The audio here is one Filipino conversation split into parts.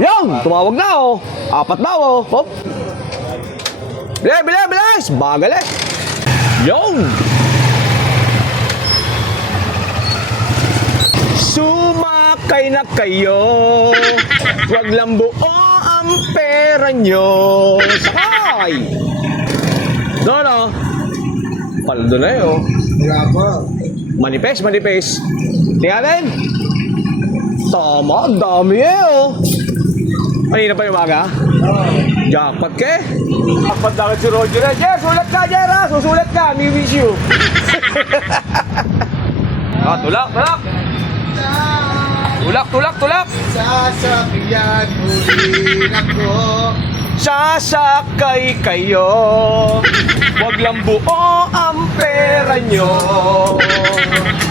Yung! Tumawag na oh. 4 na oh. Hop. Bilis, bilis, bilis! Bagal eh. Yung! Sumakay na kayo. Huwag lang buo ang pera nyo. Sakay! No. Paldo na yun. Wala pa. Manipes, manipes. Tingnan natin. Tama, ang dami eh oh. Kanina pa yung umaga? Jackpot ka eh. Jackpot na si Roger eh. Jer, sulat ka Jer ha. Susulat ka, we wish you. Tulak. Tulak. Sasakyan uli ako. Sasakay kayo. Huwag lang buo ang pera nyo.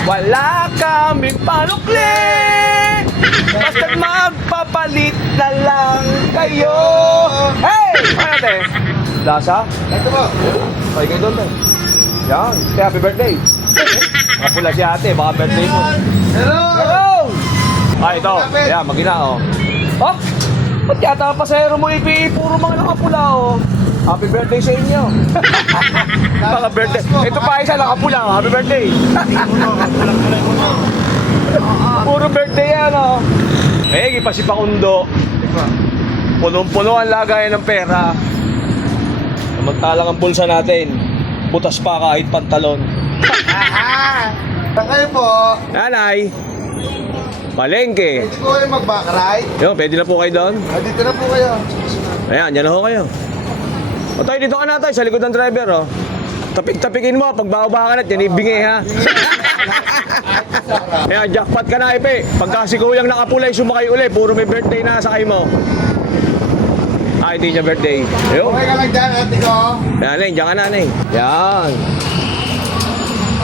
Wala kaming panukli. Basta't magpapalit na lang kayo. Hey! Ano natin? Lasa? Ito ba? Okay kayo doon. Yan. Happy birthday. Nakapula si ate. Baka birthday mo. Hello! Ito. Yan, magina oh. Oh? Ba't yata pasahero mo ipi? Puro mga nakapula oh. Happy birthday sa inyo. Mga birthday. Ito pa isa nakapula. Happy birthday. Puro birthday yan oh. Eh, ipa si Pakundo. Punong-puno ang lagayan ng pera. Samantalang ang bulsa natin. Butas pa kahit pantalon. Saan kayo po? Nanay. Palengke. Pwede po kayo mag-back ride? Yo, pwede na po kayo doon. Dito na po kayo. Ayan, dyan na ho kayo. O tayo, dito ka na tayo, sa likod ng driver, oh. Tapik-tapikin mo, pag bawa ka na, yan ibingi, ha? Ayan, jackpot ka na, Ipe. Pagka si Kuyang nakapulay, sumakay uli, puro may birthday na sakay mo. Hindi niya birthday. Ayun. Okay ka lang dyan, ate ko. Yan, Neng, dyan ka na, Neng. Yan.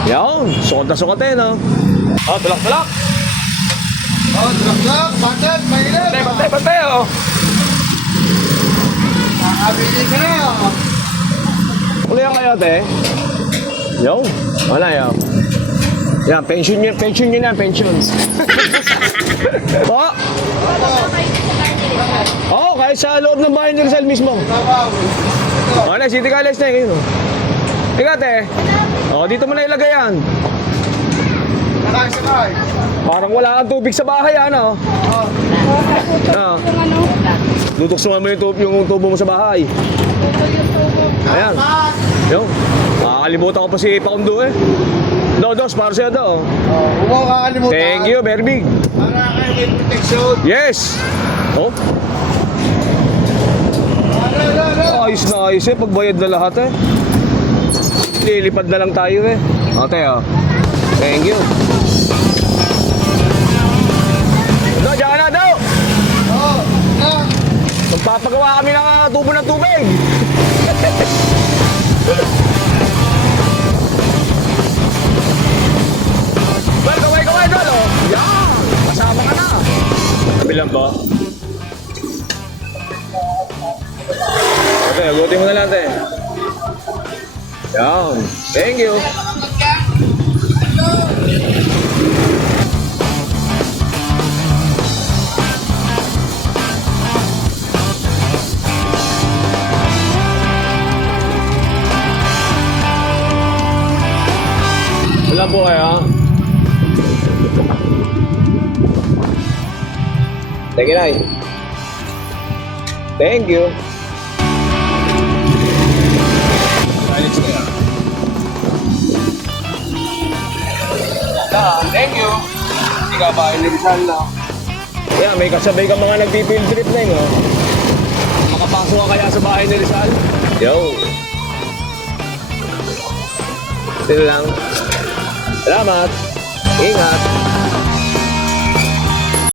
Yan, sukat na sukat eh, no? Tulak-tulak. Tulak-tulak. Bakit? Mainit. Bantay, oh. Nakabili ka na. Uli yan kayo, te. Yo, wala yan. Yan, pension nyo na, pension. Po? Oo, kahit sa loob ng bahay ni Rizal mismo. O, na, City College na yun. Ika, te. O, dito mo na ilagay yan. Nakasakay. Parang wala kang tubig sa bahay, ano? Tutuksungan mo yung tubo mo sa bahay. Ayan. Yo. Makakalimutan ko pa si Pakundo eh. Dos, para sa'yo daw. Huwag mo kakalimutan. Thank you, very big. Para kayo may protection. Yes! Oh, ayos na ayos eh. Pagbayad na lahat eh. Lilipad na lang tayo eh. Ate oh. Thank you. Do, diyan ka na daw. Magpapagawa kami ng tubo ng tubig. Well, kaway, Dol, oh. Yan! Kasama ka na. Bilang ba? Okay, agutin mo na lang, te. Yan. Thank you. Wala po kayo. Take it out. Thank you. Thank you. Hindi ka ba? Inibisan na. Yeah, may kasabay ka mga nagpipill trip na yun, oh. Makapasok ka kaya sa bahay ni Rizal? Yo. Sino lang. Salamat. Ingat.